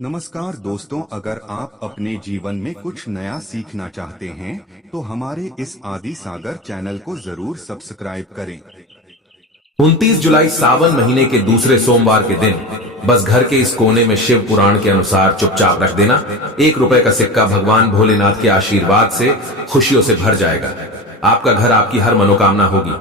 नमस्कार दोस्तों, अगर आप अपने जीवन में कुछ नया सीखना चाहते हैं तो हमारे इस आदि सागर चैनल को जरूर सब्सक्राइब करें। 29 जुलाई सावन महीने के दूसरे सोमवार के दिन बस घर के इस कोने में शिव पुराण के अनुसार चुपचाप रख देना। 1 रुपए का सिक्का भगवान भोलेनाथ के आशीर्वाद से खुशियों से भर जाएगा। आपका घर आपकी हर मनोकामना होगी,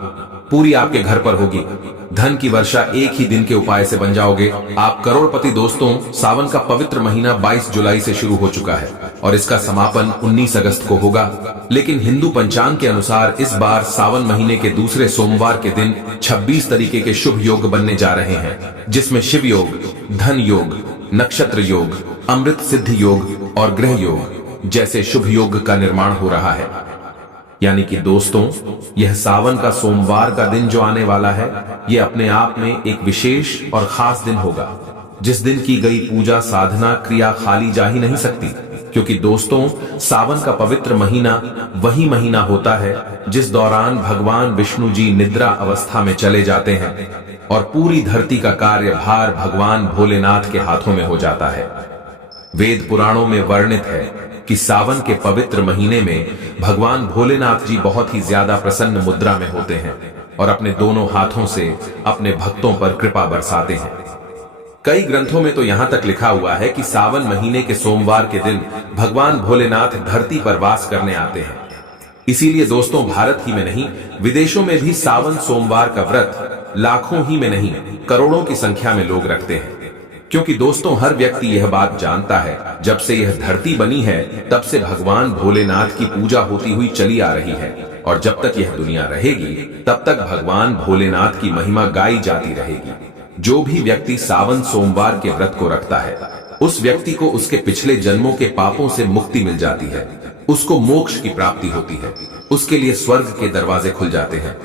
पूरी आपके घर पर होगी। धन की वर्षा एक ही दिन के उपाय से बन जाओगे। आप करोड़पति। दोस्तों, सावन का पवित्र महीना 22 जुलाई से शुरू हो चुका है और इसका समापन 19 अगस्त को होगा। लेकिन हिंदू पंचांग के अनुसार इस बार सावन महीने के दूसरे सोमवार के दिन 26 तरीके के शुभ योग बनने जा रहे हैं, जिसमें शिव योग, धन योग, नक्षत्र योग, अमृत सिद्ध योग और ग्रह योग जैसे शुभ योग का निर्माण हो रहा है। यानी कि दोस्तों, यह सावन का सोमवार का दिन जो आने वाला है, यह अपने आप में एक विशेष और खास दिन होगा, जिस दिन की गई पूजा साधना क्रिया खाली जा ही नहीं सकती। क्योंकि दोस्तों, सावन का पवित्र महीना वही महीना होता है जिस दौरान भगवान विष्णु जी निद्रा अवस्था में चले जाते हैं और पूरी धरती का कार्यभार भगवान भोलेनाथ के हाथों में हो जाता है। वेद पुराणों में वर्णित है कि सावन के पवित्र महीने में भगवान भोलेनाथ जी बहुत ही ज्यादा प्रसन्न मुद्रा में होते हैं और अपने दोनों हाथों से अपने भक्तों पर कृपा बरसाते हैं। कई ग्रंथों में तो यहां तक लिखा हुआ है कि सावन महीने के सोमवार के दिन भगवान भोलेनाथ धरती पर वास करने आते हैं। इसीलिए दोस्तों, भारत ही में नहीं, विदेशों में भी सावन सोमवार का व्रत लाखों ही में नहीं, करोड़ों की संख्या में लोग रखते हैं। क्योंकि दोस्तों, हर व्यक्ति यह बात जानता है, जब से यह धरती बनी है तब से भगवान भोलेनाथ की पूजा होती हुई चली आ रही है और जब तक यह दुनिया रहेगी तब तक भगवान भोलेनाथ की महिमा गाई जाती रहेगी। जो भी व्यक्ति सावन सोमवार के व्रत को रखता है, उस व्यक्ति को उसके पिछले जन्मों के पापों से मुक्ति मिल जाती है, उसको मोक्ष की प्राप्ति होती है, उसके लिए स्वर्ग के दरवाजे खुल जाते हैं।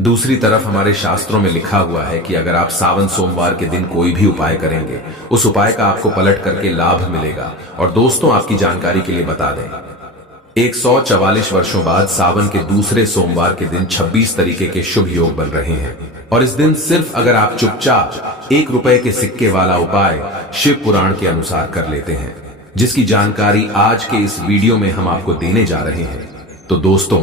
दूसरी तरफ हमारे शास्त्रों में लिखा हुआ है कि अगर आप सावन सोमवार के दिन कोई भी उपाय करेंगे, उस उपाय का आपको पलट करके लाभ मिलेगा। और दोस्तों, आपकी जानकारी के लिए बता दें, 144 वर्षों बाद सावन के दूसरे सोमवार के दिन 26 तरीके के शुभ योग बन रहे हैं और इस दिन सिर्फ अगर आप चुपचाप 1 रुपए के सिक्के वाला उपाय शिव पुराण के अनुसार कर लेते हैं, जिसकी जानकारी आज के इस वीडियो में हम आपको देने जा रहे हैं, तो दोस्तों,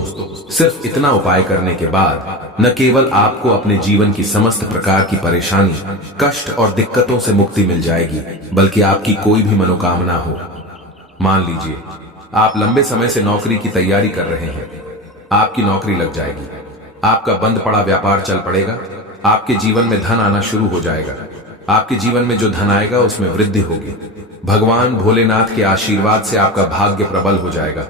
सिर्फ इतना उपाय करने के बाद न केवल आपको अपने जीवन की समस्त प्रकार की परेशानी, कष्ट और दिक्कतों से मुक्ति मिल जाएगी, बल्कि आपकी कोई भी मनोकामना हो। मान लीजिए आप लंबे समय से नौकरी की तैयारी कर रहे हैं, आपकी नौकरी लग जाएगी, आपका बंद पड़ा व्यापार चल पड़ेगा, आपके जीवन में धन आना शुरू हो जाएगा, आपके जीवन में जो धन आएगा उसमें वृद्धि होगी। भगवान भोलेनाथ के आशीर्वाद से आपका भाग्य प्रबल हो जाएगा,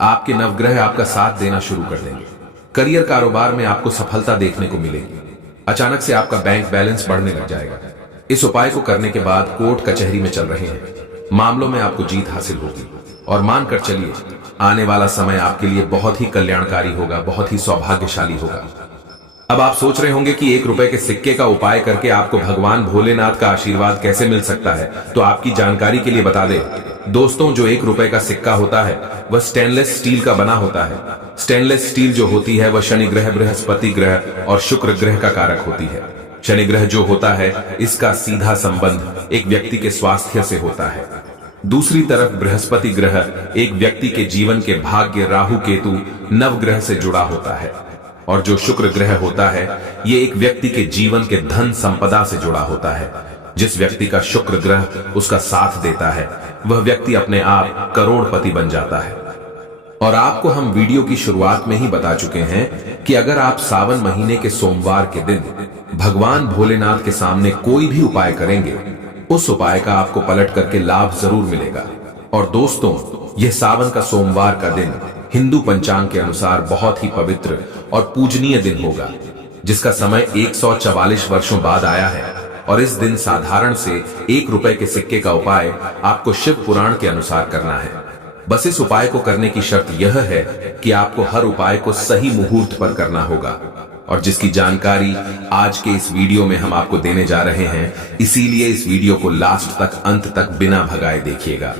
आपके नवग्रह आपका साथ देना शुरू कर देंगे। करियर कारोबार में आपको सफलता देखने को मिलेगी। अचानक से आपका बैंक बैलेंस बढ़ने लग जाएगा। इस उपाय को करने के बाद कोर्ट कचहरी में चल रहे हैं मामलों में आपको जीत हासिल होगी और मानकर चलिए, आने वाला समय आपके लिए बहुत ही कल्याणकारी होगा, बहुत ही सौभाग्यशाली होगा। अब आप सोच रहे होंगे कि 1 रुपए के सिक्के का उपाय करके आपको भगवान भोलेनाथ का आशीर्वाद कैसे मिल सकता है, तो आपकी जानकारी के लिए बता दें दोस्तों, जो 1 रुपए का सिक्का होता है वह स्टेनलेस स्टील का बना होता है। स्टेनलेस स्टील जो होती है वह शनि ग्रह, बृहस्पति ग्रह और शुक्र ग्रह का कारक होती है। शनि ग्रह जो होता है, इसका सीधा संबंध एक व्यक्ति के स्वास्थ्य से होता है। दूसरी तरफ बृहस्पति ग्रह एक व्यक्ति के जीवन के भाग्य, राहु केतु, नवग्रह से जुड़ा होता है और जो शुक्र ग्रह होता है, ये एक व्यक्ति के जीवन के धन संपदा से जुड़ा होता है। जिस व्यक्ति का शुक्र ग्रह उसका साथ देता है, वह व्यक्ति अपने आप करोड़पति बन जाता है। और आपको हम वीडियो की शुरुआत में ही बता चुके हैं कि अगर आप सावन महीने के सोमवार के दिन भगवान भोलेनाथ के सामने कोई भी उपाय करेंगे, उस उपाय का आपको पलट करके लाभ जरूर मिलेगा। और दोस्तों, यह सावन का सोमवार का दिन हिंदू पंचांग के अनुसार बहुत ही पवित्र और पूजनीय दिन होगा, जिसका समय 144 वर्षों बाद आया है। और इस दिन साधारण से 1 रुपए के सिक्के का उपाय आपको शिव पुराण के अनुसार करना है। बस इस उपाय को करने की शर्त यह है कि आपको हर उपाय को सही मुहूर्त पर करना होगा, और जिसकी जानकारी आज के इस वीडियो में हम आपको देने जा रहे हैं। इसीलिए इस वीडियो को लास्ट तक, अंत तक बिना भगाए देखिएगा।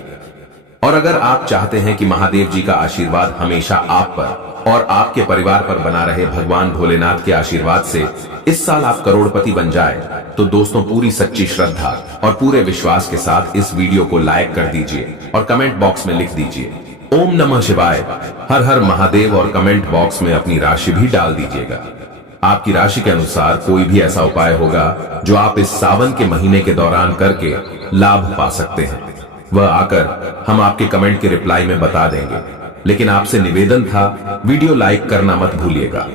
और अगर आप चाहते हैं कि महादेव जी का आशीर्वाद हमेशा आप पर और आपके परिवार पर बना रहे, भगवान भोलेनाथ के आशीर्वाद से इस साल आप करोड़पति बन जाए, तो दोस्तों पूरी सच्ची श्रद्धा और पूरे विश्वास के साथ इस वीडियो को लाइक कर दीजिए और कमेंट बॉक्स में लिख दीजिए ओम नमः शिवाय, हर हर महादेव, और कमेंट बॉक्स में अपनी राशि भी डाल दीजिएगा। आपकी राशि के अनुसार कोई भी ऐसा उपाय होगा जो आप इस सावन के महीने के दौरान करके लाभ पा सकते हैं, वह आकर हम आपके कमेंट के रिप्लाई में बता देंगे। लेकिन आपसे निवेदन था, वीडियो लाइक करना मत भूलिएगा।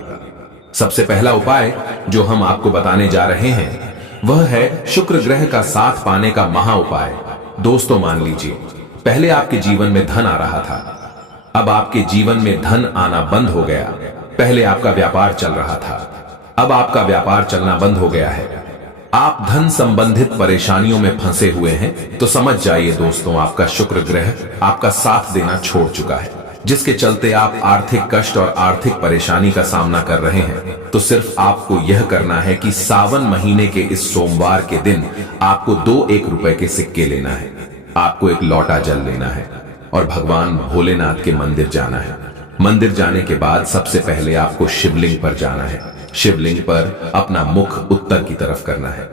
सबसे पहला उपाय जो हम आपको बताने जा रहे हैं वह है शुक्र ग्रह का साथ पाने का महा उपाय। दोस्तों मान लीजिए, पहले आपके जीवन में धन आ रहा था, अब आपके जीवन में धन आना बंद हो गया। पहले आपका व्यापार चल रहा था, अब आपका व्यापार चलना बंद हो गया है। आप धन संबंधित परेशानियों में फंसे हुए हैं, तो समझ जाइए दोस्तों, आपका शुक्र ग्रह आपका साथ देना छोड़ चुका है, जिसके चलते आप आर्थिक कष्ट और आर्थिक परेशानी का सामना कर रहे हैं। तो सिर्फ आपको यह करना है कि सावन महीने के इस सोमवार के दिन आपको 1 रुपए के सिक्के लेना है, आपको एक लोटा जल लेना है और भगवान भोलेनाथ के मंदिर जाना है। मंदिर जाने के बाद सबसे पहले आपको शिवलिंग पर जाना है। शिवलिंग पर अपना मुख उत्तर की तरफ करना है,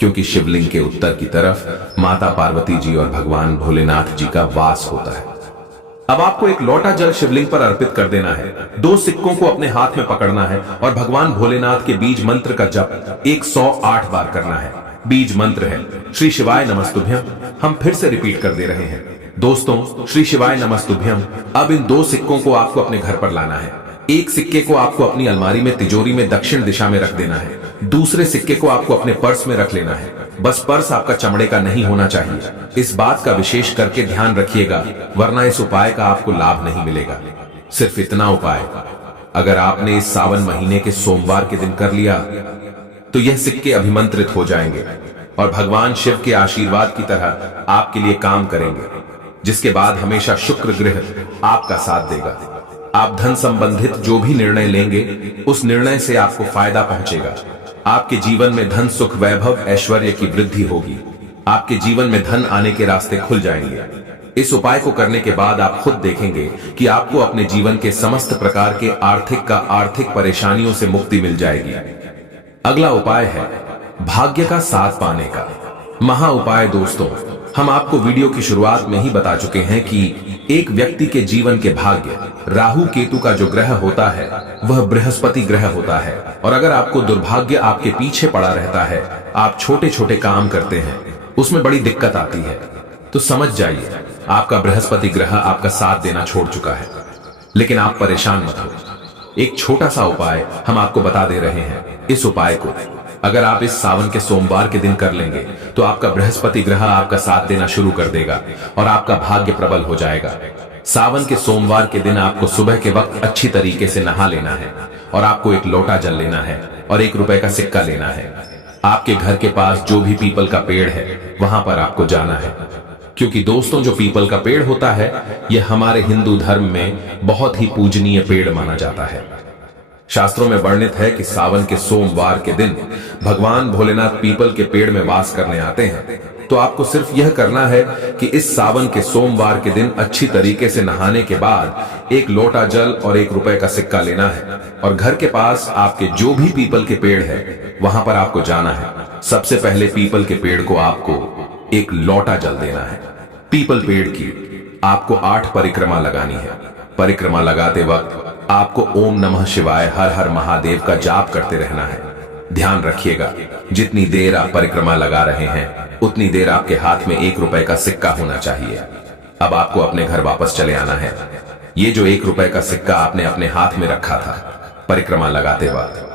क्योंकि शिवलिंग के उत्तर की तरफ माता पार्वती जी और भगवान भोलेनाथ जी का वास होता है। अब आपको एक लोटा जल शिवलिंग पर अर्पित कर देना है। 2 सिक्कों को अपने हाथ में पकड़ना है और भगवान भोलेनाथ के बीज मंत्र का जप 108 बार करना है। बीज मंत्र है श्री शिवाय नमस्तुभ्यम। हम फिर से रिपीट कर दे रहे हैं दोस्तों, श्री शिवाय नमस्तुभ्यम। अब इन 2 सिक्कों को आपको अपने घर पर लाना है। एक सिक्के को आपको अपनी अलमारी में तिजोरी में दक्षिण दिशा में रख देना है, दूसरे सिक्के को आपको अपने पर्स में रख लेना है। बस पर्स आपका चमड़े का नहीं होना चाहिए, इस बात का विशेष करके ध्यान रखिएगा, वरना इस उपाय का आपको लाभ नहीं मिलेगा। सिर्फ इतना उपाय अगर आपने इस सावन महीने के सोमवार के दिन कर लिया तो यह सिक्के अभिमंत्रित हो जाएंगे और भगवान शिव के आशीर्वाद की तरह आपके लिए काम करेंगे, जिसके बाद हमेशा शुक्र ग्रह आपका साथ देगा। आप धन संबंधित जो भी निर्णय लेंगे उस निर्णय से आपको फायदा पहुंचेगा। आपके जीवन में धन, सुख, वैभव, ऐश्वर्य की वृद्धि होगी। आपके जीवन में धन आने के रास्ते खुल जाएंगे। इस उपाय को करने के बाद आप खुद देखेंगे कि आपको अपने जीवन के समस्त प्रकार के आर्थिक परेशानियों से मुक्ति मिल जाएगी। अगला उपाय है भाग्य का साथ पाने का महा उपाय। दोस्तों, हम आपको वीडियो की शुरुआत में ही बता चुके हैं कि एक व्यक्ति के जीवन के भाग्य, राहु केतु का जो ग्रह होता है वह बृहस्पति ग्रह होता है। और अगर आपको दुर्भाग्य आपके पीछे पड़ा रहता है, आप छोटे छोटे काम करते हैं, उसमें बड़ी दिक्कत आती है, तो समझ जाइए आपका बृहस्पति ग्रह आपका साथ देना छोड़ चुका है। लेकिन आप परेशान मत हो, एक छोटा सा उपाय हम आपको बता दे रहे हैं। इस उपाय को अगर आप इस सावन के सोमवार के दिन कर लेंगे तो आपका बृहस्पति ग्रह आपका साथ देना शुरू कर देगा और आपका भाग्य प्रबल हो जाएगा। सावन के सोमवार के दिन आपको सुबह के वक्त अच्छी तरीके से नहा लेना है और आपको एक लोटा जल लेना है और 1 रुपए का सिक्का लेना है। आपके घर के पास जो भी पीपल का पेड़ है वहां पर आपको जाना है, क्योंकि दोस्तों जो पीपल का पेड़ होता है यह हमारे हिंदू धर्म में बहुत ही पूजनीय पेड़ माना जाता है। शास्त्रों में वर्णित है कि सावन के सोमवार के दिन भगवान भोलेनाथ पीपल के पेड़ में वास करने आते हैं। तो आपको सिर्फ यह करना है कि इस सावन के सोमवार के दिन अच्छी तरीके से नहाने के बाद 1 लोटा जल और 1 रुपए का सिक्का लेना है और घर के पास आपके जो भी पीपल के पेड़ है वहां पर आपको जाना है। सबसे पहले पीपल के पेड़ को आपको 1 लोटा जल देना है। पीपल पेड़ की आपको 8 परिक्रमा लगानी है। परिक्रमा लगाते वक्त आपको ओम नमः शिवाय, हर हर महादेव का जाप करते रहना है। ध्यान रखिएगा, जितनी देर आप परिक्रमा लगा रहे हैं उतनी देर आपके हाथ में 1 रुपए का सिक्का होना चाहिए। अब आपको अपने घर वापस चले आना है। ये जो 1 रुपए का सिक्का आपने अपने हाथ में रखा था परिक्रमा लगाते वक्त,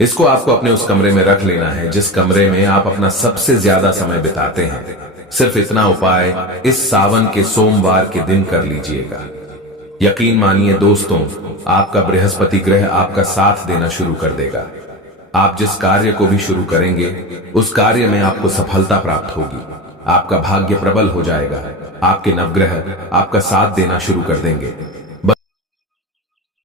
इसको आपको अपने उस कमरे में रख लेना है जिस कमरे में आप अपना सबसे ज्यादा समय बिताते हैं। सिर्फ इतना उपाय इस सावन के सोमवार के दिन कर लीजिएगा। यकीन मानिए दोस्तों, आपका बृहस्पति ग्रह आपका साथ देना शुरू कर देगा। आप जिस कार्य को भी शुरू करेंगे उस कार्य में आपको सफलता प्राप्त होगी। आपका भाग्य प्रबल हो जाएगा। आपके नवग्रह आपका साथ देना शुरू कर देंगे।